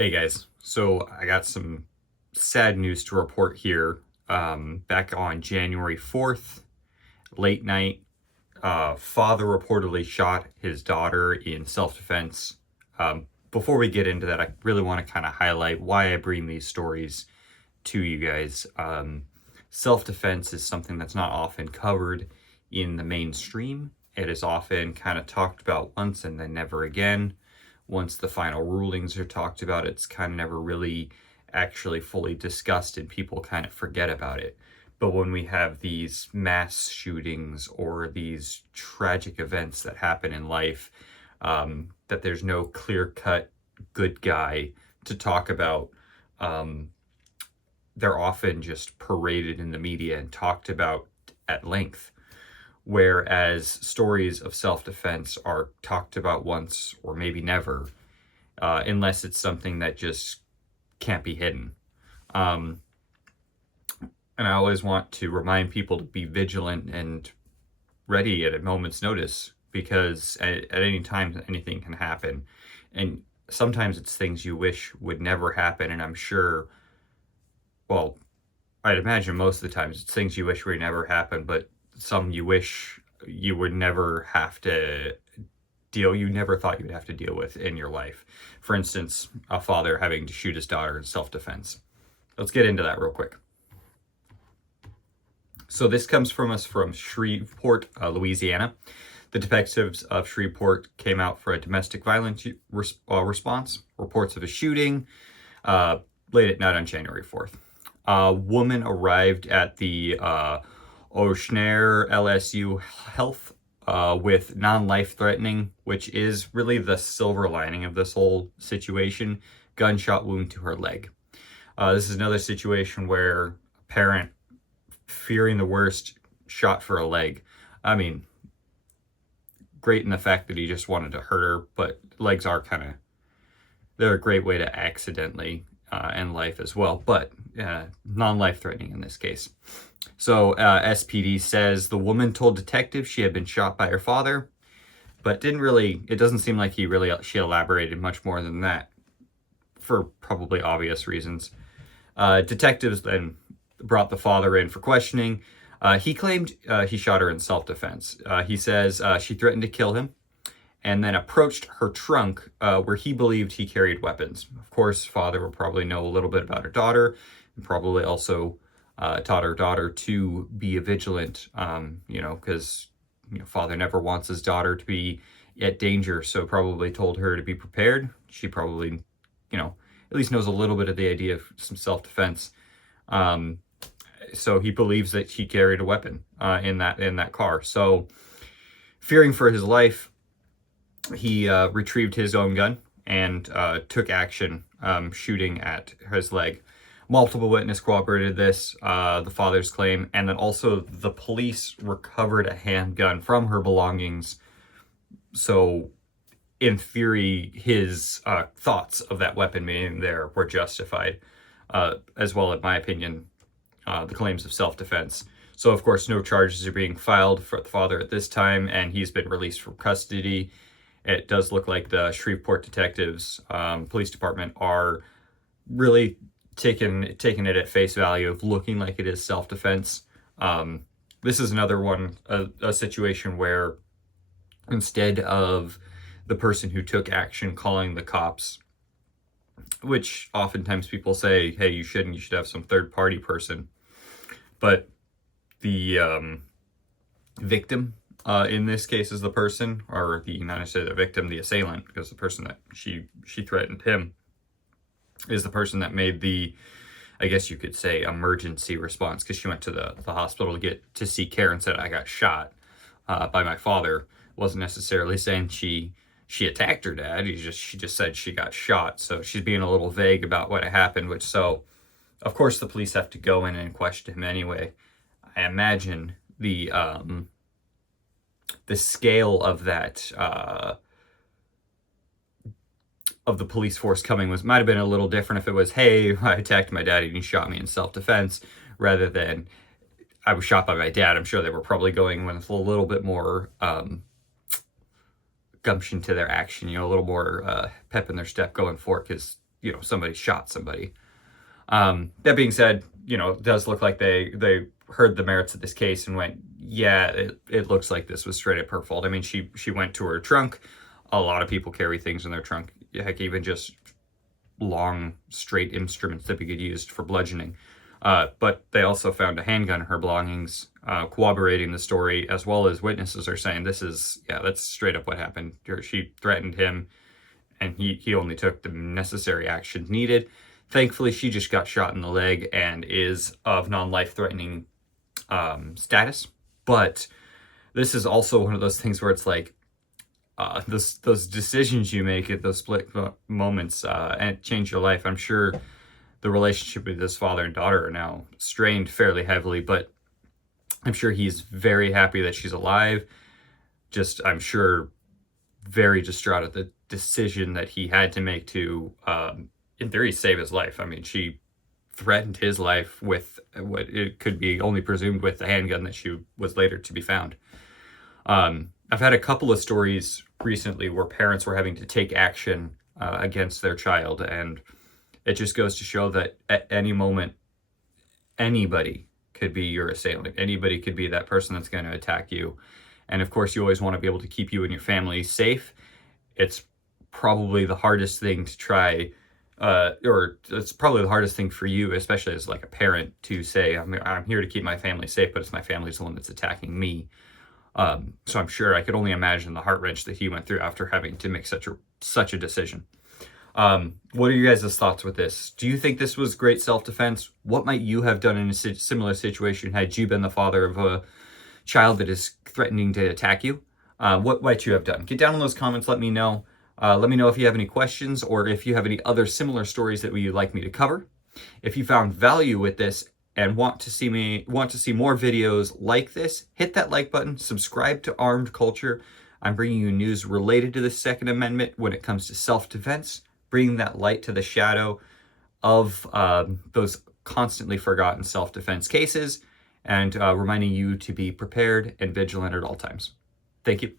Hey guys, so I got some sad news to report here. Back on January 4th, late night, father reportedly shot his daughter in self-defense. Before we get into that, I really want to kind of highlight why I bring these stories to you guys. Self-defense is something that's not often covered in the mainstream. It is often kind of talked about once and then never again. Once the final rulings are talked about, it's kind of never really actually fully discussed and people kind of forget about it. But when we have these mass shootings or these tragic events that happen in life, that there's no clear-cut good guy to talk about, they're often just paraded in the media and talked about at length. Whereas stories of self-defense are talked about once or maybe never, unless it's something that just can't be hidden. Um, and I always want to remind people to be vigilant and ready at a moment's notice, because at any time anything can happen. And sometimes it's things you wish would never happen, and I'm sure, well, I'd imagine most of the times it's things you wish would never happen, but some you wish you would never have to you never thought you would have to deal with in your life. For instance, a father having to shoot his daughter in self-defense. Let's get into that real quick. So this comes from us from Shreveport, Louisiana. The detectives of Shreveport came out for a domestic violence response. Reports of a shooting late at night on January 4th. A woman arrived at the Ochsner LSU Health with non-life-threatening, which is really the silver lining of this whole situation, gunshot wound to her leg. This is another situation where a parent, fearing the worst, shot for a leg. I mean, great in the fact that he just wanted to hurt her, but legs are they're a great way to accidentally end life as well, but non-life-threatening in this case. So SPD says the woman told detectives she had been shot by her father, but it doesn't seem like she elaborated much more than that, for probably obvious reasons. Detectives then brought the father in for questioning. He claimed he shot her in self-defense. He says she threatened to kill him and then approached her trunk where he believed he carried weapons. Of course, father would probably know a little bit about her daughter and probably also taught her daughter to be vigilant, because father never wants his daughter to be at danger, so probably told her to be prepared. She probably, at least knows a little bit of the idea of some self-defense. So he believes that she carried a weapon in that car. So, fearing for his life, he retrieved his own gun and took action, shooting at his leg. Multiple witnesses corroborated this, the father's claim, and then also the police recovered a handgun from her belongings. So, in theory, his thoughts of that weapon being there were justified, as well, in my opinion, the claims of self-defense. So, of course, no charges are being filed for the father at this time, and he's been released from custody. It does look like the Shreveport detectives, police department, are really taking it at face value of looking like it is self-defense. This is another one, a situation where instead of the person who took action calling the cops, which oftentimes people say, hey, you should have some third-party person, but the victim in this case is the person, or not necessarily the victim, the assailant, because the person that she threatened him is the person that made the, I guess you could say, emergency response, because she went to the hospital to seek care and said, I got shot by my father. Wasn't necessarily saying she attacked her dad. She just said she got shot. So she's being a little vague about what happened, so of course the police have to go in and question him anyway. I imagine the scale of that of the police force coming might have been a little different if it was, hey, I attacked my dad and he shot me in self-defense, rather than I was shot by my dad. I'm sure they were probably going with a little bit more gumption to their action, a little more pep in their step going for it, because somebody shot somebody. That being said, it does look like they heard the merits of this case and went, yeah, it looks like this was straight up her fault. I mean, she went to her trunk. A lot of people carry things in their trunk. Heck, even just long, straight instruments that could be used for bludgeoning. But they also found a handgun in her belongings, corroborating the story, as well as witnesses are saying that's straight up what happened. She threatened him, and he only took the necessary action needed. Thankfully, she just got shot in the leg and is of non-life-threatening status. But this is also one of those things where it's like, those decisions you make at those split moments and change your life. I'm sure the relationship with his father and daughter are now strained fairly heavily, but I'm sure he's very happy that she's alive. Just, I'm sure, very distraught at the decision that he had to make to, in theory, save his life. I mean, she threatened his life with what it could be only presumed with the handgun that she was later to be found. I've had a couple of stories recently where parents were having to take action against their child, and it just goes to show that at any moment, anybody could be your assailant. Anybody could be that person that's going to attack you. And of course, you always want to be able to keep you and your family safe. It's probably the hardest thing to try, or it's probably the hardest thing for you, especially as like a parent, to say, I'm here to keep my family safe, but it's my family's the one that's attacking me. So I'm sure I could only imagine the heart wrench that he went through after having to make such a decision. What are your guys' thoughts with this? Do you think this was great self-defense? What might you have done in a similar situation had you been the father of a child that is threatening to attack you? What might you have done? Get down in those comments. Let me know. Let me know if you have any questions or if you have any other similar stories that you'd like me to cover. If you found value with this and want to see more videos like this, hit that like button, subscribe to Armed Culture. I'm bringing you news related to the Second Amendment when it comes to self-defense, bringing that light to the shadow of those constantly forgotten self-defense cases, and reminding you to be prepared and vigilant at all times. Thank you.